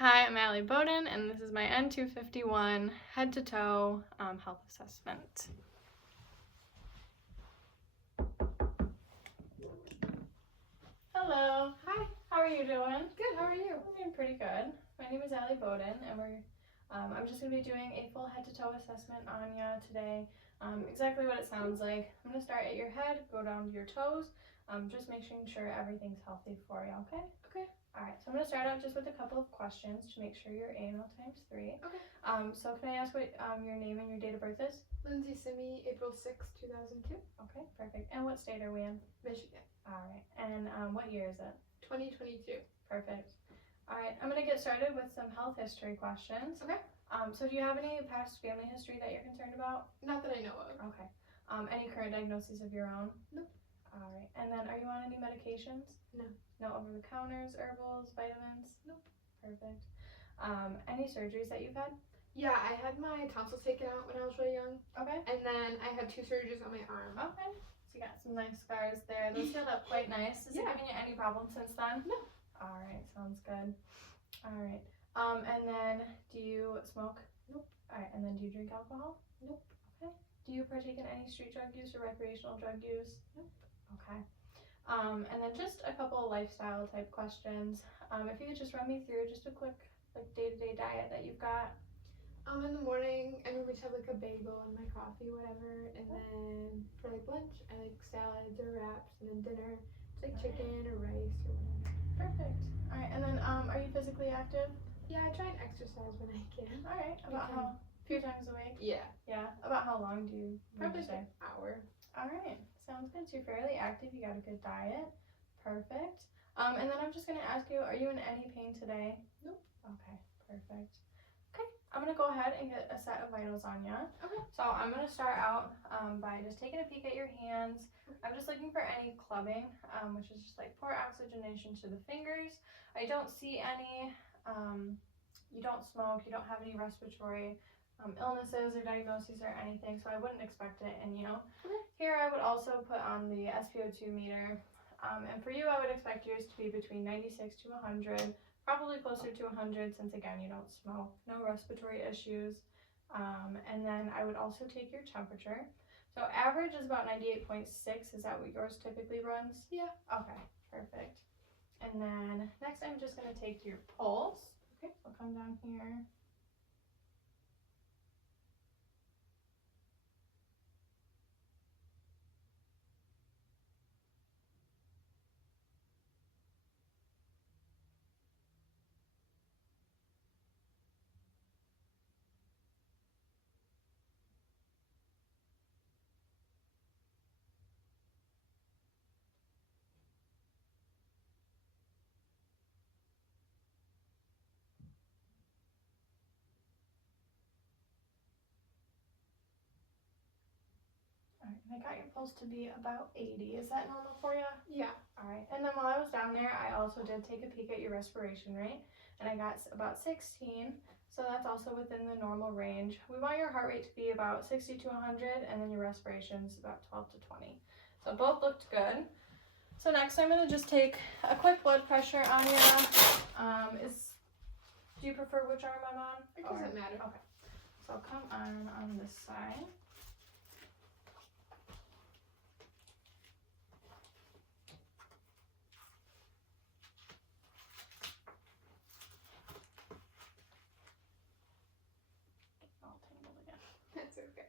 Hi, I'm Allie Bowden, and this is my N251 head-to-toe health assessment. Hello. Hi. How are you doing? Good. How are you? I'm doing pretty good. My name is Allie Bowden, and I'm just going to be doing a full head-to-toe assessment on you today. Exactly what it sounds like. I'm going to start at your head, go down to your toes, just making sure everything's healthy for you, okay? Okay. Alright, so I'm going to start out just with a couple of questions to make sure you're AML times 3. Okay. So can I ask what your name and your date of birth is? Lindsay Simi, April 6, 2002. Okay, perfect. And what state are we in? Michigan. Alright, and what year is it? 2022. Perfect. Alright, I'm going to get started with some health history questions. Okay. So do you have any past family history that you're concerned about? Not that I know of. Okay. Any current diagnoses of your own? Nope. Alright, and then are you on any medications? No. No over-the-counters, herbals, vitamins? Nope. Perfect. Any surgeries that you've had? Yeah, I had my tonsils taken out when I was really young. Okay. And then I had 2 surgeries on my arm. Okay. So you got some nice scars there. Those healed up quite nice. Has it given you any problems since then? No. Alright, sounds good. Alright. And then do you smoke? Nope. Alright, and then do you drink alcohol? Nope. Okay. Do you partake in any street drug use or recreational drug use? Nope. Okay. And then just a couple of lifestyle type questions. If you could just run me through just a quick day-to-day diet that you've got. In the morning, I normally just have like a bagel and my coffee, whatever. And then for like lunch, I like salads or wraps. And then dinner, it's like chicken or rice or whatever. Perfect. All right. And then, are you physically active? Yeah, I try and exercise when I can. All right. About how? A few times a week? Yeah. Yeah. About how long do you? Probably say? an hour. All right. Sounds good. So you're fairly active. You got a good diet. Perfect. And then I'm just gonna ask you, are you in any pain today? Nope. Okay. Perfect. Okay. I'm gonna go ahead and get a set of vitals on you. Okay. So I'm gonna start out by just taking a peek at your hands. I'm just looking for any clubbing, which is just like poor oxygenation to the fingers. I don't see any. You don't smoke. You don't have any respiratory illnesses or diagnoses or anything, so I wouldn't expect it in you. Okay. Here I would also put on the SpO2 meter, and for you I would expect yours to be between 96 to 100, probably closer to 100 since again you don't smoke, no respiratory issues, and then I would also take your temperature. So average is about 98.6, is that what yours typically runs? Yeah. Okay, perfect. And then next I'm just going to take your pulse. Okay, so come down here. I got your pulse to be about 80. Is that normal for you? Yeah. All right. And then while I was down there, I also did take a peek at your respiration rate, and I got about 16. So that's also within the normal range. We want your heart rate to be about 60 to 100, and then your respiration's about 12 to 20. So both looked good. So next I'm going to just take a quick blood pressure on you. Do you prefer which arm I'm on? It doesn't matter. Okay. So come on this side. That's okay.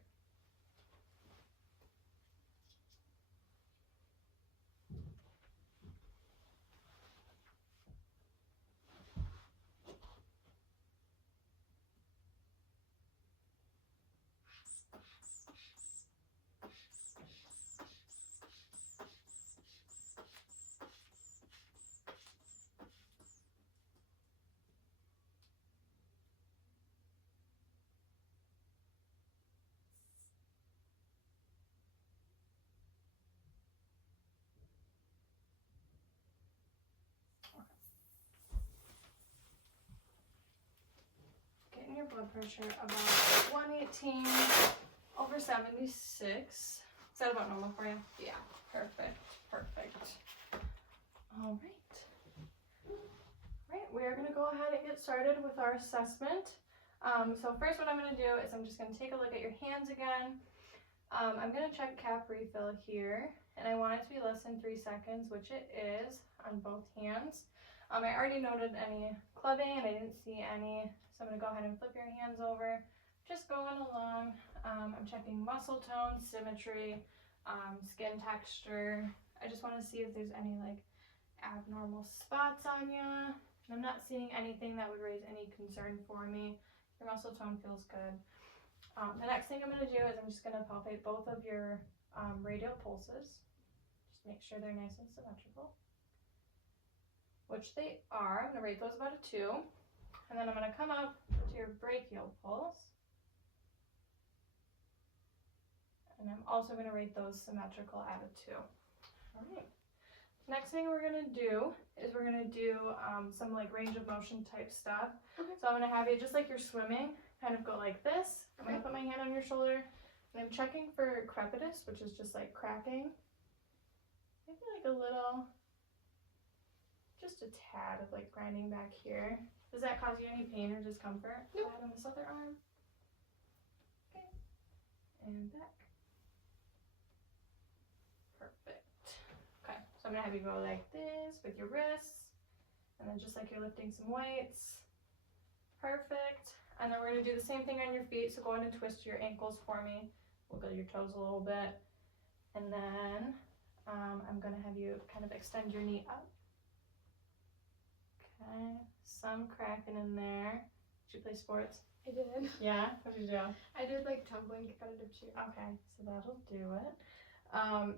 Getting your blood pressure about 118/76. Is that about normal for you? Right, we are going to go ahead and get started with our assessment. So first what I'm going to do is I'm just going to take a look at your hands again. I'm going to check cap refill here, and I want it to be less than 3 seconds, which it is on both hands. I already noted any clubbing and I didn't see any, so I'm going to go ahead and flip your hands over. Just going along. I'm checking muscle tone, symmetry, skin texture. I just want to see if there's any like abnormal spots on you. I'm not seeing anything that would raise any concern for me. Your muscle tone feels good. The next thing I'm going to do is I'm just going to palpate both of your radial pulses. Just make sure they're nice and symmetrical, which they are. I'm going to rate those about a 2. And then I'm going to come up to your brachial pulse. And I'm also going to rate those symmetrical at a 2. All right. Next thing we're going to do is we're going to do some like range of motion type stuff. Okay. So I'm going to have you, just like you're swimming, kind of go like this. I'm going to put my hand on your shoulder, and I'm checking for crepitus, which is just like cracking. Maybe like a little, just a tad of like grinding back here. Does that cause you any pain or discomfort? Nope. On this other arm. Okay. And back. Perfect. Okay, so I'm gonna have you go like this with your wrists, and then just like you're lifting some weights. Perfect. And then we're gonna do the same thing on your feet, so go ahead and twist your ankles for me. Wiggle your toes a little bit. And then I'm gonna have you kind of extend your knee up. Okay, some cracking in there. Did you play sports? I did. Yeah? What did you do? I did like tumbling competitive cheer. Okay, so that'll do it.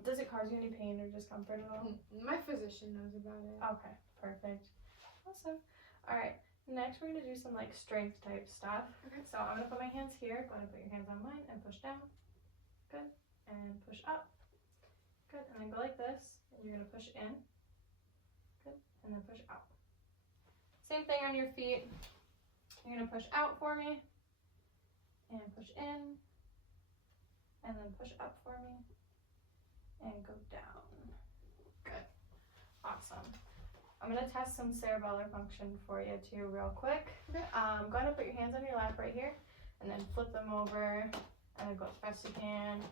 Does it cause you any pain or discomfort at all? My physician knows about it. Okay, perfect. Awesome. All right, next we're gonna do some like strength type stuff. Okay. So I'm gonna put my hands here. Go ahead and put your hands on mine and push down. Good. And push up. Good. And then go like this. And you're gonna push in. Good. And then push out. Same thing on your feet. You're gonna push out for me. And push in. And then push up for me. And go down. Good. Awesome. I'm going to test some cerebellar function for you too real quick. Okay. Go ahead and put your hands on your lap right here, and then flip them over, and then go as fast as you can.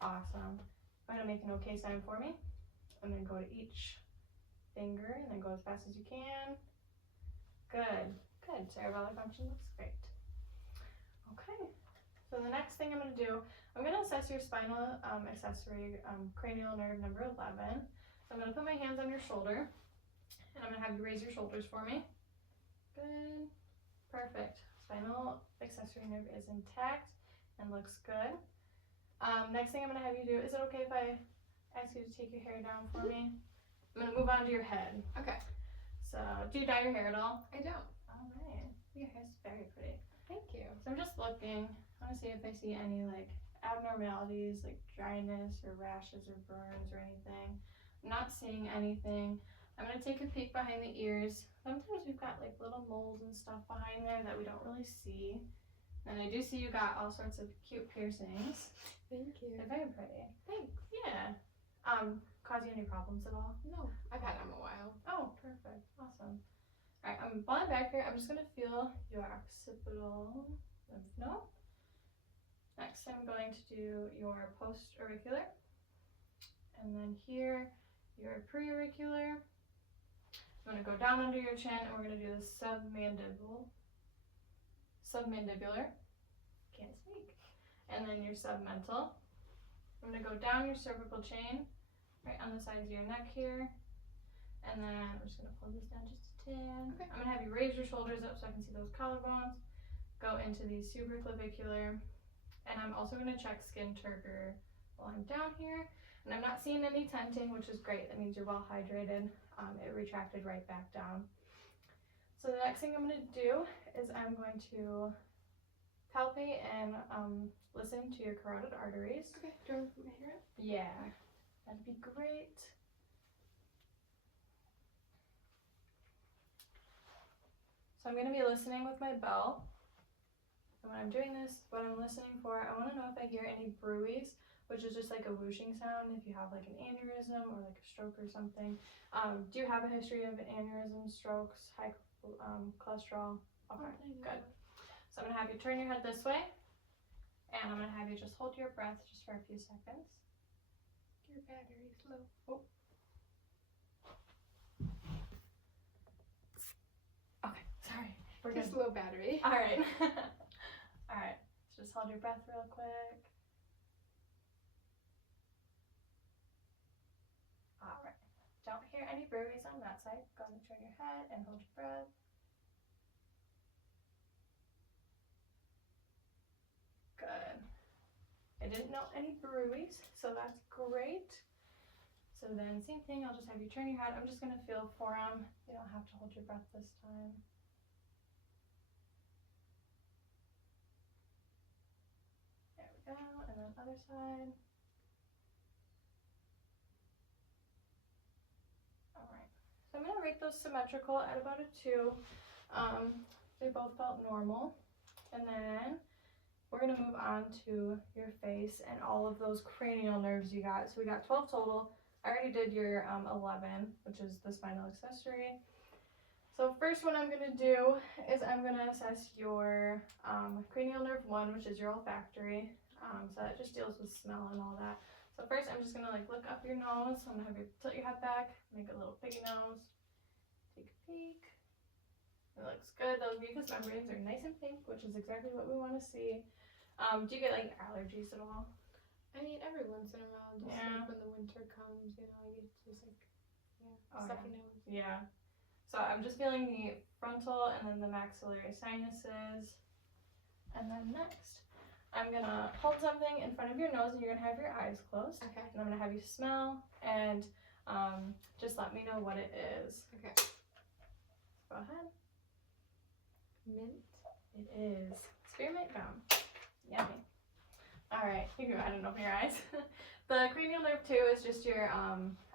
Awesome. Go ahead and make an okay sign for me, and then go to each finger, and then go as fast as you can. Good. Good. Cerebellar function looks great. Okay. So the next thing I'm going to do, I'm going to assess your spinal accessory cranial nerve number 11. So I'm going to put my hands on your shoulder, and I'm going to have you raise your shoulders for me. Good. Perfect. Spinal accessory nerve is intact and looks good. Next thing I'm going to have you do, is it okay if I ask you to take your hair down for me? I'm going to move on to your head. Okay. So, do you dye your hair at all? I don't. All right. Your hair's very pretty. Thank you. So I'm just looking. I want to see if I see any like abnormalities like dryness or rashes or burns or anything. I'm not seeing anything. I'm going to take a peek behind the ears. Sometimes we've got like little moles and stuff behind there that we don't really see. And I do see you got all sorts of cute piercings. Thank you. They're very pretty. Thanks. Yeah. Cause you any problems at all? No, I've had them a while. Oh, perfect. Awesome. All right, while I'm back here, I'm just going to feel your occipital lymph node. Next, I'm going to do your post-auricular. And then here, your pre-auricular. I'm going to go down under your chin, and we're going to do the submandibular. Can't speak. And then your submental. I'm going to go down your cervical chain, right on the sides of your neck here. And then I'm just going to pull this down just a tad. Okay. I'm going to have you raise your shoulders up so I can see those collarbones. Go into the supraclavicular. And I'm also going to check skin turgor while I'm down here. And I'm not seeing any tenting, which is great. That means you're well hydrated. It retracted right back down. So the next thing I'm going to do is I'm going to palpate and listen to your carotid arteries. Okay, do you want to put my hair up? Yeah, that'd be great. So I'm going to be listening with my bell. And when I'm doing this, what I'm listening for, I want to know if I hear any bruits, which is just like a whooshing sound if you have like an aneurysm or like a stroke or something. Do you have a history of aneurysms, strokes, high cholesterol. Okay, Oh, thank good. God. So I'm gonna have you turn your head this way, and I'm gonna have you just hold your breath just for a few seconds. Your battery's low. Oh. Okay, sorry. We're Just good. low battery. All right. All right. So just hold your breath real quick. All right. Don't hear any breathes on that side. Go ahead and turn your head and hold your breath. Good. I didn't know any breweries, so that's great. So then same thing, I'll just have you turn your head. I'm just gonna feel for them. You don't have to hold your breath this time. There we go, and then other side. All right, so I'm gonna rate those symmetrical at about a 2. They both felt normal. And then we're gonna move on to your face and all of those cranial nerves you got. So we got 12 total. I already did your 11, which is the spinal accessory. So first one I'm gonna do is I'm gonna assess your cranial nerve 1, which is your olfactory. So that just deals with smell and all that. So first I'm just gonna like look up your nose. I'm gonna have you tilt your head back, make a little piggy nose. Take a peek. It looks good. Those mucous membranes are nice and pink, which is exactly what we want to see. Do you get like allergies at all? I mean, every once in a while, just Yeah. like when the winter comes, you know, you just like, Oh, stuffy nose. Yeah. So I'm just feeling the frontal and then the maxillary sinuses. And then next, I'm gonna hold something in front of your nose and you're gonna have your eyes closed. Okay. And I'm gonna have you smell and just let me know what it is. Okay. Go ahead. Mint. It is spearmint gum. Yummy. All right, you can go ahead and open your eyes. The cranial nerve 2 is just your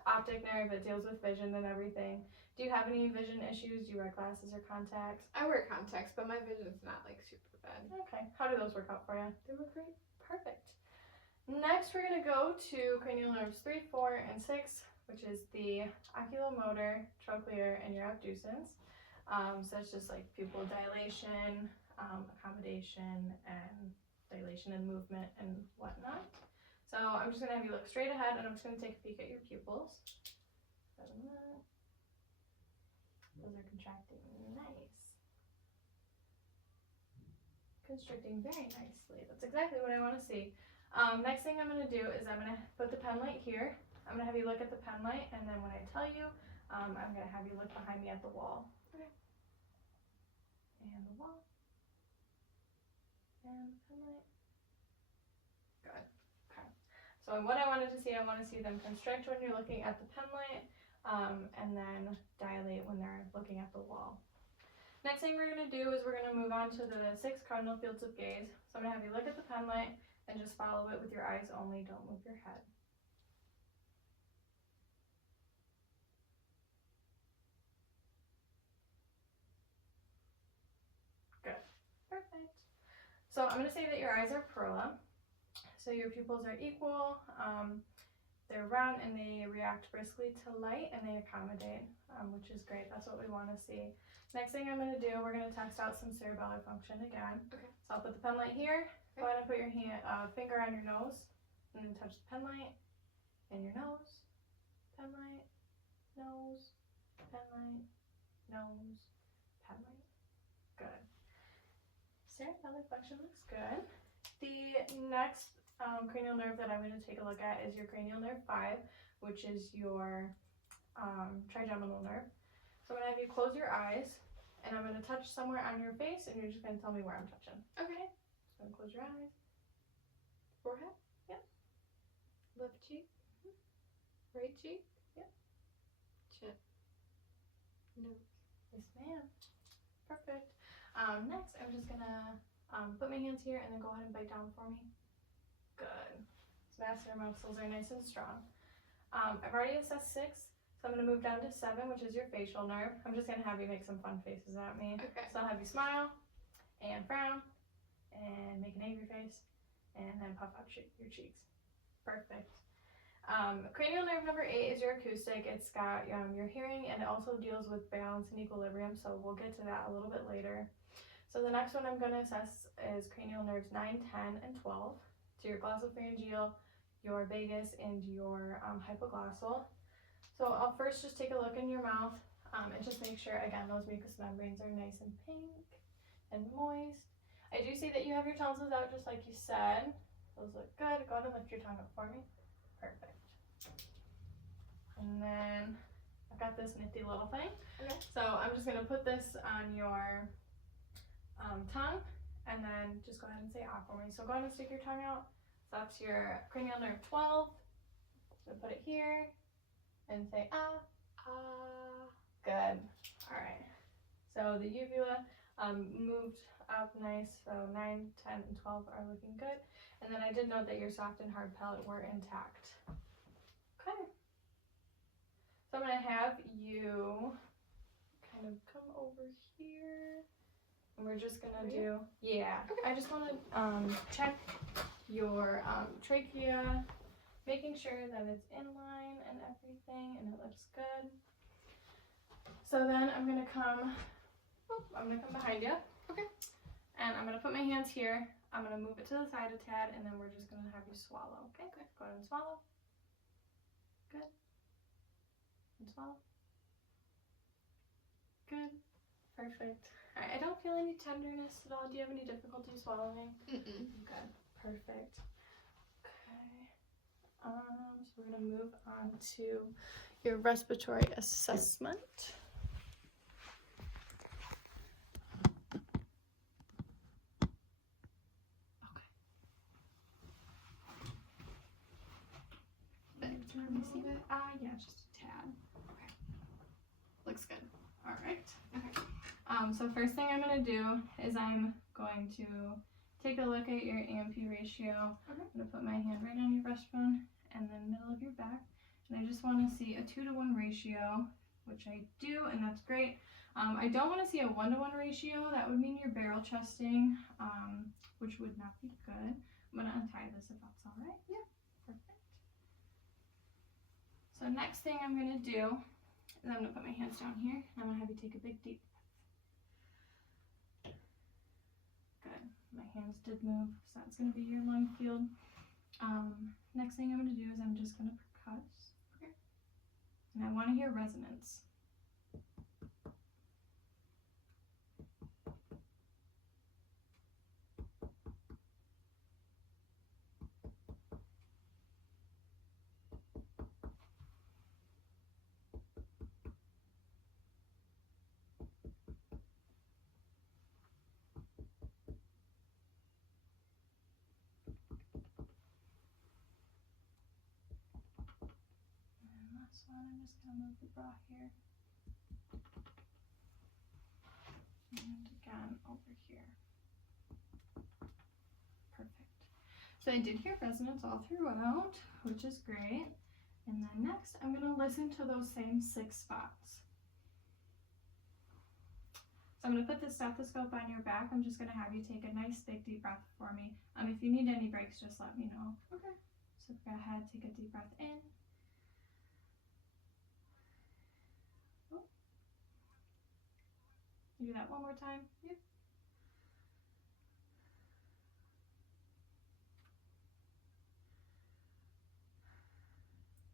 optic nerve. It deals with vision and everything. Do you have any vision issues? Do you wear glasses or contacts? I wear contacts, but my vision's not like super bad. Okay, how do those work out for you? They were great. Perfect. Next, we're gonna go to cranial nerves 3, 4, and 6, which is the oculomotor, trochlear, and your abducens. So it's just like pupil dilation, accommodation, and dilation and movement and whatnot. So I'm just gonna have you look straight ahead and I'm just gonna take a peek at your pupils. Those are contracting nice. Constricting very nicely. That's exactly what I want to see. Next thing I'm gonna do is I'm gonna put the pen light here. I'm gonna have you look at the pen light and then when I tell you, I'm gonna have you look behind me at the wall. Okay. And the wall. And the pen light. Good. Okay. So what I wanted to see, I want to see them constrict when you're looking at the pen light, and then dilate when they're looking at the wall. Next thing we're going to do is we're going to move on to the 6 cardinal fields of gaze. So I'm going to have you look at the pen light and just follow it with your eyes only. Don't move your head. Good. Perfect. So I'm going to say that your eyes are pearla. So your pupils are equal, they're round, and they react briskly to light, and they accommodate, which is great. That's what we want to see. Next thing I'm going to do, we're going to test out some cerebellar function again. Okay. So I'll put the pen light here. Okay. Go ahead and put your finger on your nose, and then touch the pen light, and your nose, pen light, nose, pen light, nose, pen light. Good. Cerebellar function looks good. The next cranial nerve that I'm going to take a look at is your cranial nerve 5, which is your trigeminal nerve. So I'm going to have you close your eyes, and I'm going to touch somewhere on your face, and you're just going to tell me where I'm touching. Okay. So I'm going to close your eyes. Forehead. Yep. Left cheek. Right cheek. Yep. Chin. Nose. Yes, ma'am. Perfect. Next, I'm just going to put my hands here, and then go ahead and bite down for me. Good. So vascular muscles are nice and strong. I've already assessed 6, so I'm going to move down to 7, which is your facial nerve. I'm just going to have you make some fun faces at me. Okay. So I'll have you smile, and frown, and make an angry face, and then puff out your cheeks. Perfect. Cranial nerve number 8 is your acoustic. It's got your hearing, and it also deals with balance and equilibrium, so we'll get to that a little bit later. So the next one I'm going to assess is cranial nerves 9, 10, and 12. So your glossopharyngeal, your vagus, and your hypoglossal. So I'll first just take a look in your mouth and just make sure, again, those mucous membranes are nice and pink and moist. I do see that you have your tonsils out just like you said. Those look good. Go ahead and lift your tongue up for me. Perfect. And then I've got this nifty little thing. Okay. So I'm just going to put this on your tongue, and then just go ahead and say ah for me. So go ahead and stick your tongue out. So that's your cranial nerve 12. So put it here and say ah. Ah. Good. All right. So the uvula moved up nice. So 9, 10, and 12 are looking good. And then I did note that your soft and hard palate were intact. Okay. So I'm going to have you kind of come over here. And we're just going to do, yeah. Okay. I just want to check your trachea, making sure that it's in line and everything, and it looks good. So then I'm going to come behind you. Okay. And I'm going to put my hands here. I'm going to move it to the side a tad, and then we're just going to have you swallow. Okay, good. Go ahead and swallow. Good. And swallow. Good. Perfect. All right, I don't feel any tenderness at all. Do you have any difficulty swallowing? Mm-mm. Good. Perfect. Okay. So we're going to move on to your respiratory assessment. Yeah, just a tad. Okay. Looks good. All right. Okay. So first thing I'm going to do is I'm going to take a look at your AMP ratio. I'm going to put my hand right on your breastbone and then middle of your back. And I just want to see a 2-to-1 ratio, which I do, and that's great. I don't want to see a 1-to-1 ratio. That would mean you're barrel chesting, which would not be good. I'm going to untie this if that's all right. Yeah. Perfect. So next thing I'm going to do is I'm going to put my hands down here, and I'm going to have you take a big deep breath. Good. My hands did move, so that's going to be your lung field. Next thing I'm going to do is I'm just going to percuss. Okay. And I want to hear resonance. So I'm just going to move the bra here. And again, over here. Perfect. So I did hear resonance all throughout, which is great. And then next, I'm going to listen to those same 6 spots. So I'm going to put the stethoscope on your back. I'm just going to have you take a nice big deep breath for me. If you need any breaks, just let me know. Okay. So go ahead, take a deep breath in. Do that one more time. Yep.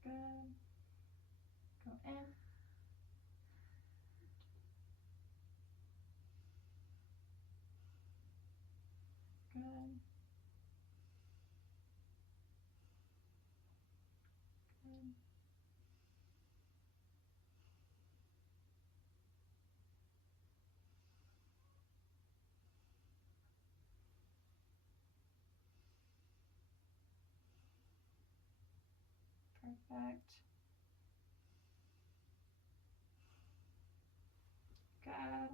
Good. Go in. Good. Good. Perfect. Good.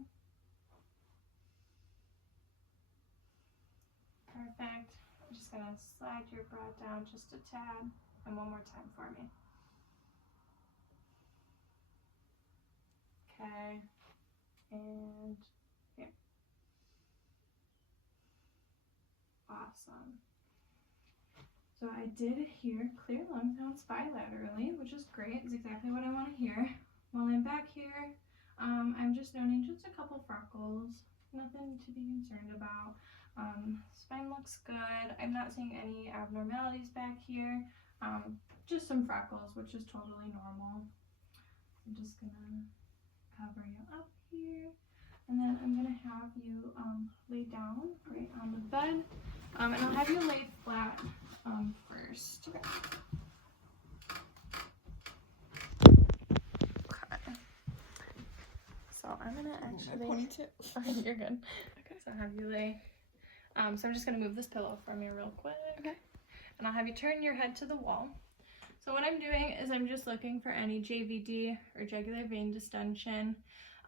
Perfect. I'm just going to slide your bra down just a tad. And one more time for me. Okay. And here. Awesome. So I did hear clear lung sounds bilaterally, which is great. It's exactly what I want to hear. While I'm back here, I'm just noting just a couple freckles. Nothing to be concerned about. Spine looks good. I'm not seeing any abnormalities back here. Just some freckles, which is totally normal. I'm just gonna cover you up here. And then I'm gonna have you lay down right on the bed. And I'll have you lay flat first. Okay. So I'm gonna actually. Okay, you're good. Okay. So I'll have you lay. So I'm just gonna move this pillow from you real quick. Okay. And I'll have you turn your head to the wall. So what I'm doing is I'm just looking for any JVD or jugular vein distension.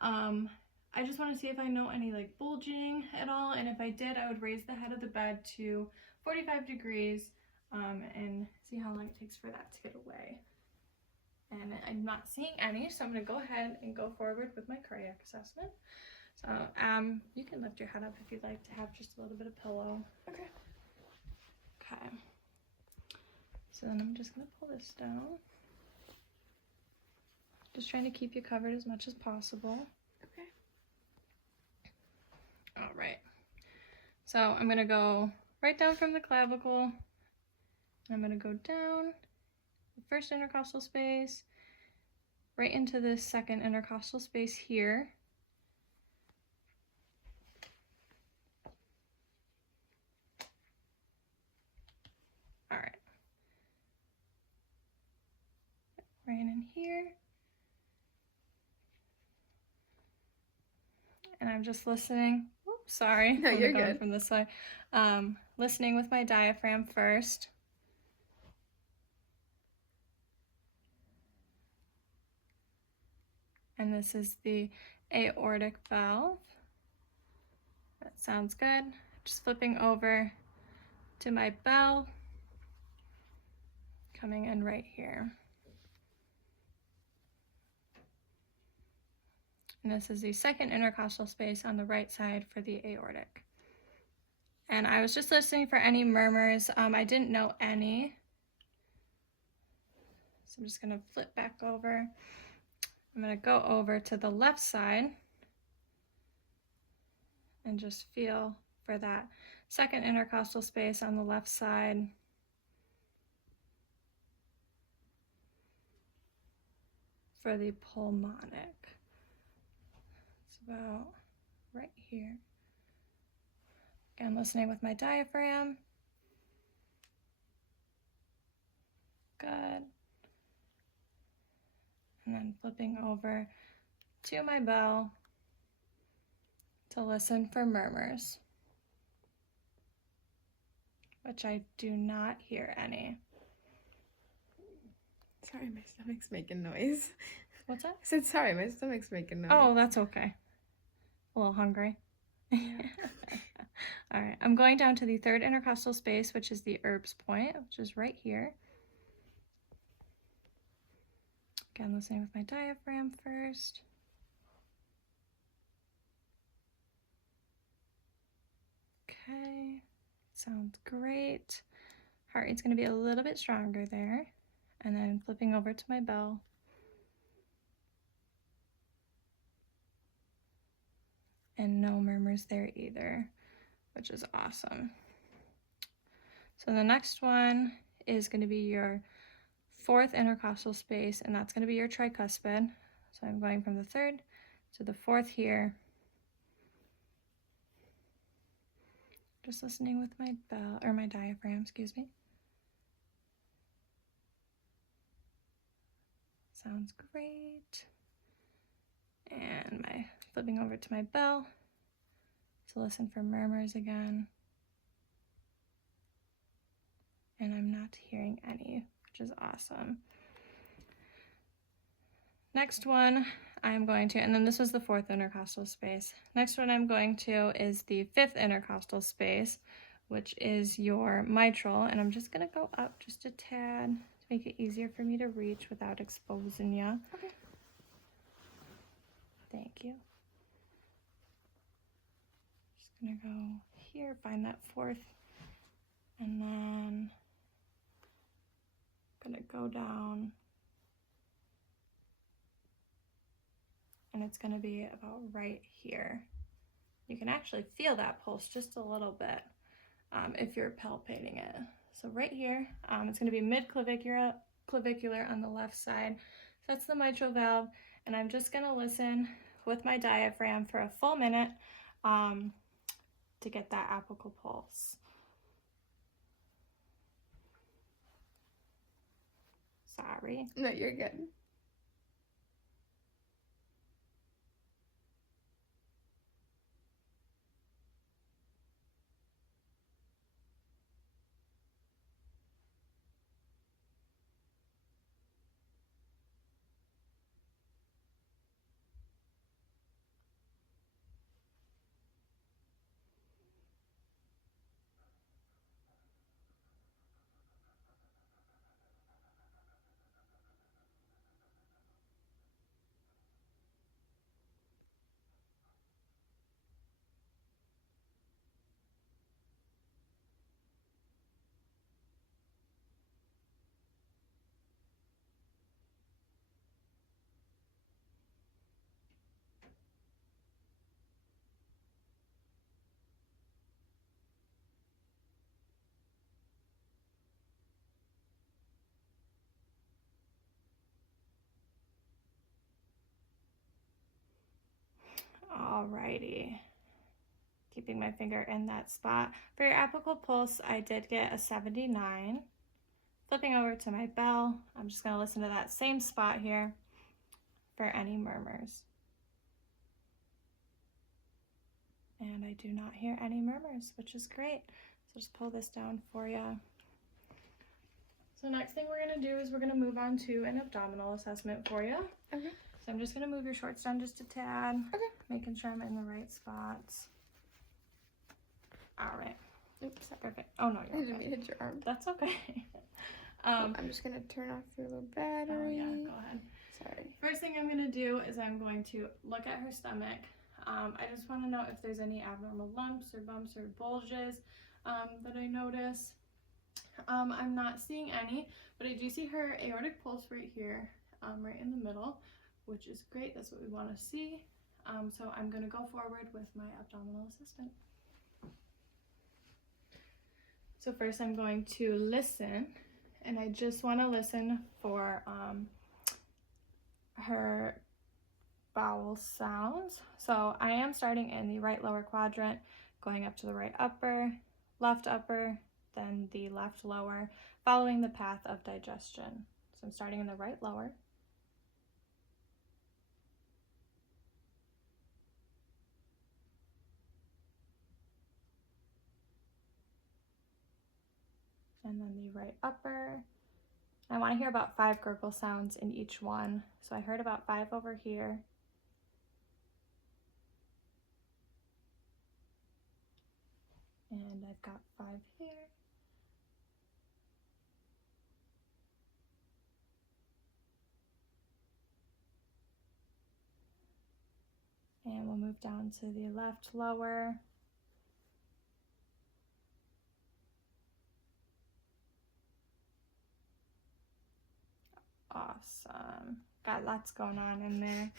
I just want to see if I know any like bulging at all, and if I did, I would raise the head of the bed to 45 degrees and see how long it takes for that to get away. And I'm not seeing any, so I'm going to go ahead and go forward with my cardiac assessment. So you can lift your head up if you'd like to have just a little bit of pillow. Okay. Okay. So then I'm just going to pull this down. Just trying to keep you covered as much as possible. Okay. All right. So I'm going to go right down from the clavicle. I'm going to go down the first intercostal space, right into this second intercostal space here. All right. Right in here. And I'm just listening. Oops, sorry. No, you're good. From this side. Listening with my diaphragm first. And this is the aortic valve. That sounds good. Just flipping over to my bell. Coming in right here. And this is the second intercostal space on the right side for the aortic. And I was just listening for any murmurs. I didn't know any. So I'm just gonna flip back over. I'm gonna go over to the left side and just feel for that second intercostal space on the left side. For the pulmonic. It's about right here. Again, listening with my diaphragm. Good. And then flipping over to my bell to listen for murmurs, which I do not hear any. Sorry, my stomach's making noise. What's that? I said sorry, my stomach's making noise. Oh, that's okay. A little hungry. Yeah. All right, I'm going down to the third intercostal space, which is the Erb's point, which is right here. Again, listening with my diaphragm first. Okay, sounds great. Heart rate's going to be a little bit stronger there. And then flipping over to my bell. And no murmurs there either, which is awesome. So the next one is going to be your fourth intercostal space, and that's going to be your tricuspid. So I'm going from the third to the fourth here. Just listening with my bell, or my diaphragm, excuse me. Sounds great. And my flipping over to my bell to listen for murmurs again. And I'm not hearing any, which is awesome. Next one I'm going to, and then this was the fourth intercostal space. Next one I'm going to is the fifth intercostal space, which is your mitral. And I'm just going to go up just a tad to make it easier for me to reach without exposing you. Okay. Thank you. Just gonna go here, find that fourth, and then gonna go down, and it's gonna be about right here. You can actually feel that pulse just a little bit if you're palpating it. So right here, it's gonna be mid-clavicular on the left side. So that's the mitral valve, and I'm just gonna listen with my diaphragm for a full minute to get that apical pulse. Sorry. No, you're good. Alrighty. Keeping my finger in that spot. For your apical pulse, I did get a 79. Flipping over to my bell, I'm just gonna listen to that same spot here for any murmurs. And I do not hear any murmurs, which is great. So just pull this down for you. So next thing we're gonna do is we're gonna move on to an abdominal assessment for you. Okay. So I'm just gonna move your shorts down just a tad. Okay. Making sure I'm in the right spots. All right. Oops. Perfect. Oh no, I you're didn't okay. mean to hit your arm. That's okay. I'm just gonna turn off your little battery. Oh yeah, go ahead. Sorry. First thing I'm gonna do is I'm going to look at her stomach. I just want to know if there's any abnormal lumps or bumps or bulges that I notice. I'm not seeing any, but I do see her aortic pulse right here, right in the middle, which is great. That's what we want to see. So I'm going to go forward with my abdominal assessment. So first I'm going to listen, and I just want to listen for her bowel sounds. So I am starting in the right lower quadrant, going up to the right upper, left upper, then the left lower, following the path of digestion. So I'm starting in the right lower. And then the right upper. I want to hear about 5 gurgle sounds in each one. So I heard about 5 over here. And I've got 5 here. And we'll move down to the left lower. Awesome. Got lots going on in there.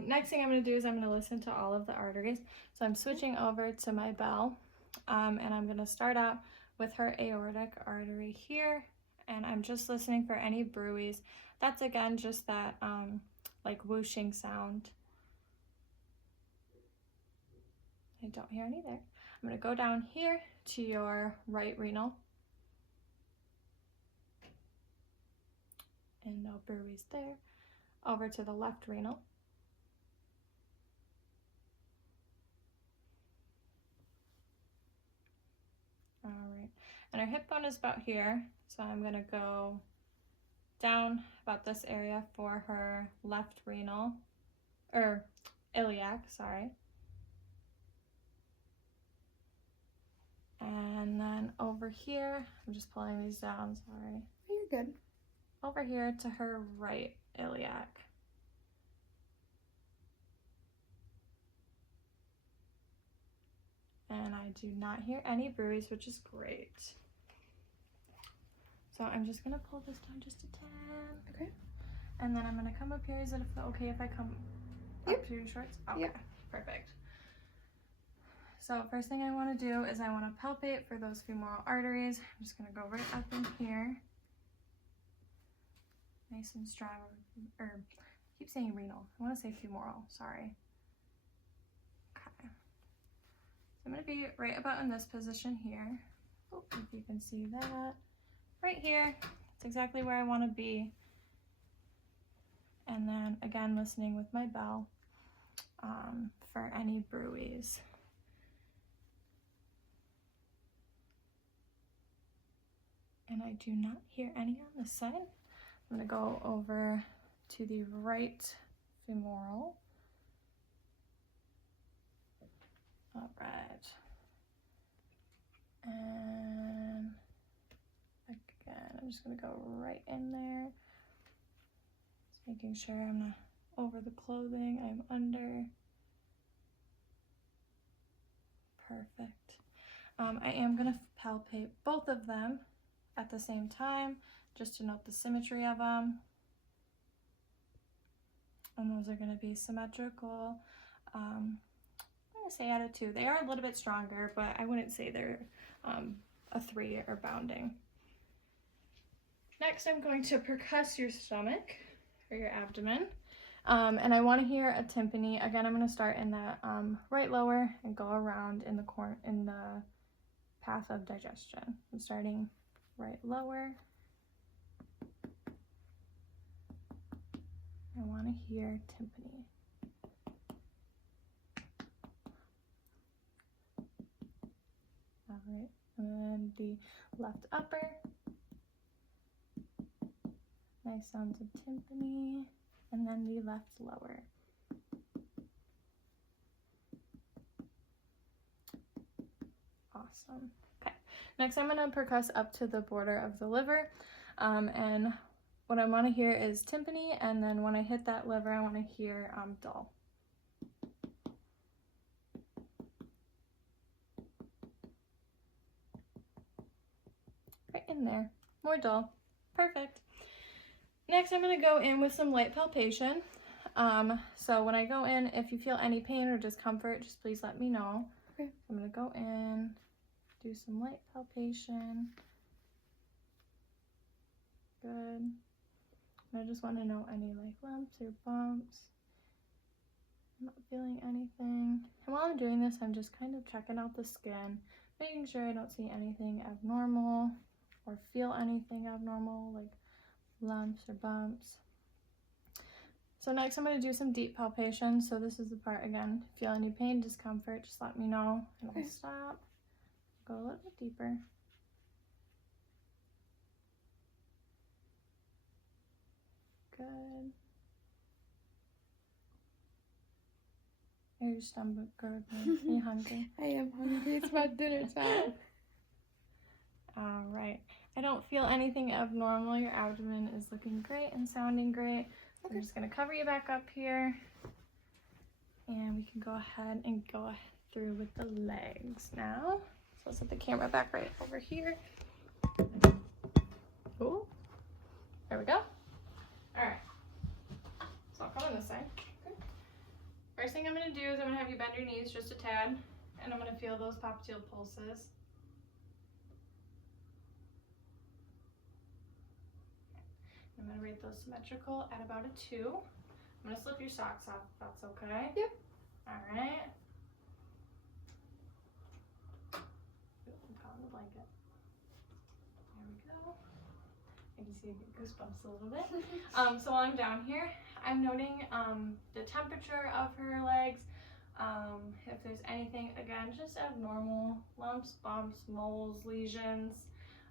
Next thing I'm going to do is I'm going to listen to all of the arteries. So I'm switching over to my bell, and I'm going to start out with her aortic artery here, and I'm just listening for any bruits. That's again just that like whooshing sound. I don't hear any there. I'm going to go down here to your right renal. And no bruits there. Over to the left renal. All right, and our hip bone is about here, so I'm gonna go down about this area for her left renal, or iliac, sorry. And then over here, I'm just pulling these down, sorry. You're good. Over here to her right iliac. And I do not hear any bruits, which is great. So I'm just gonna pull this down just a tad. Okay. And then I'm gonna come up here. Is it okay if I come up to your shorts? Okay, Yep. perfect. So first thing I want to do is I want to palpate for those femoral arteries. I'm just gonna go right up in here. Nice and strong, or I keep saying renal. I want to say femoral, sorry. Okay. So I'm gonna be right about in this position here. Oh, if you can see that. Right here. It's exactly where I want to be. And then again, listening with my bell for any bruits. And I do not hear any on this side. I'm gonna go over to the right femoral. All right. And again, I'm just gonna go right in there. Just making sure I'm not over the clothing, I'm under. Perfect. I am gonna palpate both of them at the same time, just to note the symmetry of them. And those are gonna be symmetrical. I'm gonna say out of 2. They are a little bit stronger, but I wouldn't say they're a 3 or bounding. Next, I'm going to percuss your stomach or your abdomen. And I want to hear a tympani. Again, I'm going to start in that right lower and go around in the path of digestion. I'm starting right lower. I want to hear tympani. All right, and then the left upper. Nice sounds of tympani. And then the left lower. Awesome. Okay, next I'm going to percuss up to the border of the liver. And what I want to hear is tympani, and then when I hit that liver, I want to hear dull. Right in there. More dull. Perfect. Next, I'm going to go in with some light palpation. So when I go in, if you feel any pain or discomfort, just please let me know. Okay. I'm going to go in, do some light palpation. Good. I just want to know any like lumps or bumps. I'm not feeling anything. And while I'm doing this, I'm just kind of checking out the skin, making sure I don't see anything abnormal or feel anything abnormal, like lumps or bumps. So next I'm going to do some deep palpation. So this is the part, again, if you feel any pain, discomfort, just let me know and I'll stop. Go a little bit deeper. Good. Your stomach gurgling. Are you hungry? I am hungry. It's about dinner time. All right. I don't feel anything abnormal. Your abdomen is looking great and sounding great. So I'm just going to cover you back up here. And we can go ahead and go through with the legs now. So I'll set the camera back right over here. Cool. There we go. All right. So I'll come on this side. First thing I'm going to do is I'm going to have you bend your knees just a tad, and I'm going to feel those popliteal pulses. I'm going to rate those symmetrical at about a 2. I'm going to slip your socks off if that's okay. Yep. All right. I'm caught in the blanket. There we go. I can see I get goosebumps a little bit. So while I'm down here, I'm noting the temperature of her legs. If there's anything, again, just abnormal, lumps, bumps, moles, lesions.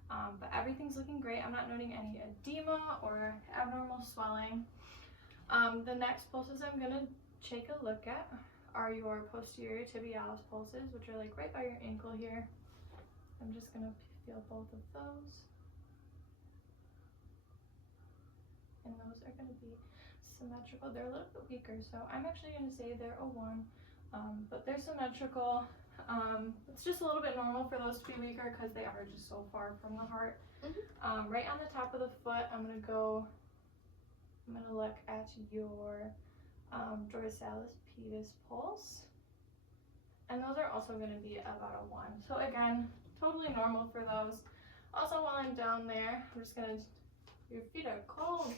But everything's looking great. I'm not noting any edema or abnormal swelling. The next pulses I'm going to take a look at are your posterior tibialis pulses, which are like right by your ankle here. I'm just going to feel both of those. And those are going to be symmetrical. They're a little bit weaker, so I'm actually going to say they're a 1, but they're symmetrical. It's just a little bit normal for those to be weaker because they are just so far from the heart. Right on the top of the foot, I'm gonna look at your dorsalis pedis pulse, and those are also going to be about a 1. So again, totally normal for those. Also, while I'm down there, I'm just gonna. Your feet are cold.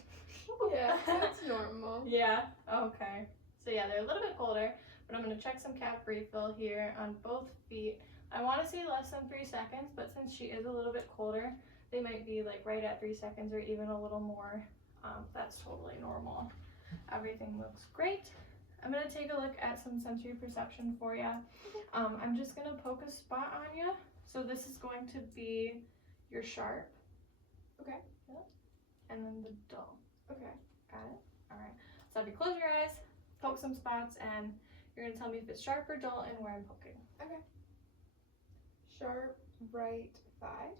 Yeah, that's normal. Yeah. Okay. So yeah, they're a little bit colder, but I'm gonna check some calf refill here on both feet. I want to see less than 3 seconds, but since she is a little bit colder, they might be like right at 3 seconds or even a little more. That's totally normal. Everything looks great. I'm gonna take a look at some sensory perception for you. I'm just gonna poke a spot on you. So this is going to be your sharp. Okay. Yep. And then the dull. Okay. Got it? All right. So if you close your eyes, poke some spots, and you're gonna tell me if it's sharp or dull and where I'm poking. Okay. Sharp right thigh.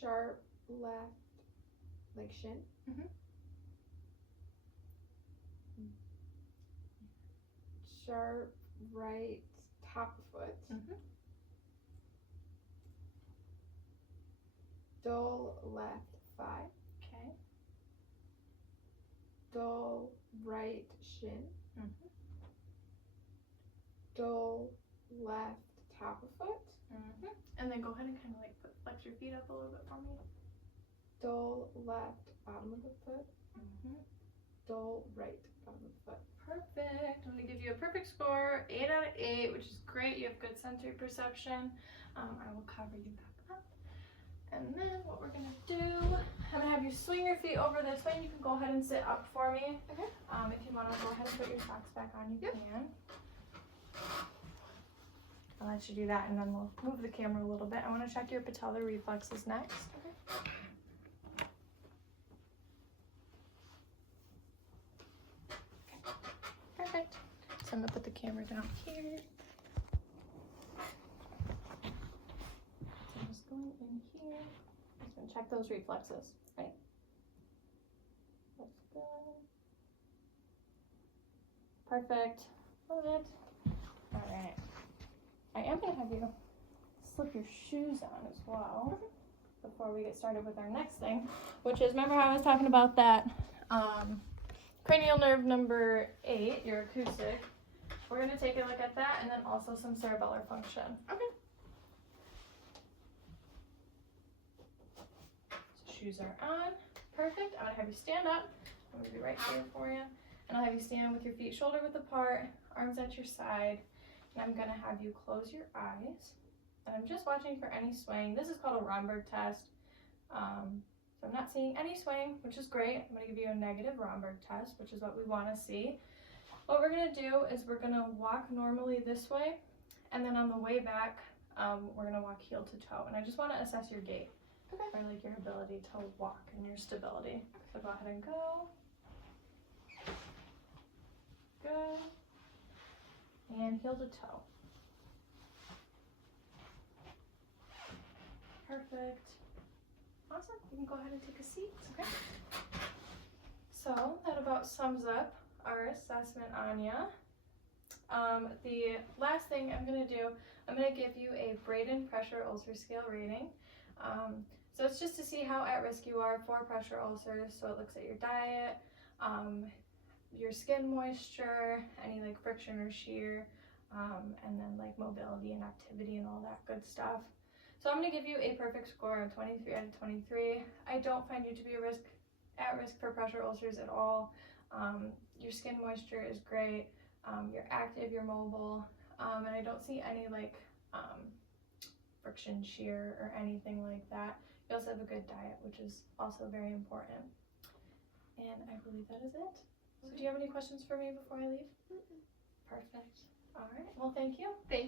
Sharp left, like shin. Sharp right top of foot. Dull left thigh. Okay. Dull right shin. Dull left top of foot. And then go ahead and kind of like flex your feet up a little bit for me. Dull left bottom of the foot. Dull right bottom of the foot. Perfect. I'm going to give you a perfect score, 8 out of 8, which is great. You have good sensory perception. I will cover you back up. And then what we're going to do, I'm going to have you swing your feet over this way, and you can go ahead and sit up for me. Okay. If you want to go ahead and put your socks back on, you can. I'll let you do that, and then we'll move the camera a little bit. I want to check your patellar reflexes next. Okay. Perfect. So I'm going to put the camera down here. So I'm just going in here. Just going to check those reflexes, right? That's good. Perfect. Love it. All right. I am going to have you slip your shoes on as well before we get started with our next thing, which is, remember how I was talking about that cranial nerve number 8, your acoustic. We're going to take a look at that, and then also some cerebellar function. Okay. So shoes are on. Perfect. I'm going to have you stand up. I'm going to be right here for you. And I'll have you stand with your feet shoulder width apart, arms at your side. And I'm going to have you close your eyes. And I'm just watching for any swaying. This is called a Romberg test. So I'm not seeing any swaying, which is great. I'm going to give you a negative Romberg test, which is what we want to see. What we're going to do is we're going to walk normally this way, and then on the way back, we're going to walk heel to toe. And I just want to assess your gait, Okay. or like your ability to walk and your stability. So go ahead and go. Good. And heel to toe. Perfect. Awesome. You can go ahead and take a seat. Okay. So that about sums up our assessment on you. The last thing I'm going to do, I'm going to give you a Braden pressure ulcer scale rating. So it's just to see how at risk you are for pressure ulcers. So it looks at your diet, your skin moisture, any like friction or shear, and then like mobility and activity and all that good stuff. So I'm going to give you a perfect score of 23 out of 23. I don't find you to be at risk for pressure ulcers at all. Your skin moisture is great. You're active, you're mobile, and I don't see any like friction, shear, or anything like that. You also have a good diet, which is also very important. And I believe that is it. So do you have any questions for me before I leave? Perfect. All right. Well, thank you. Thank you.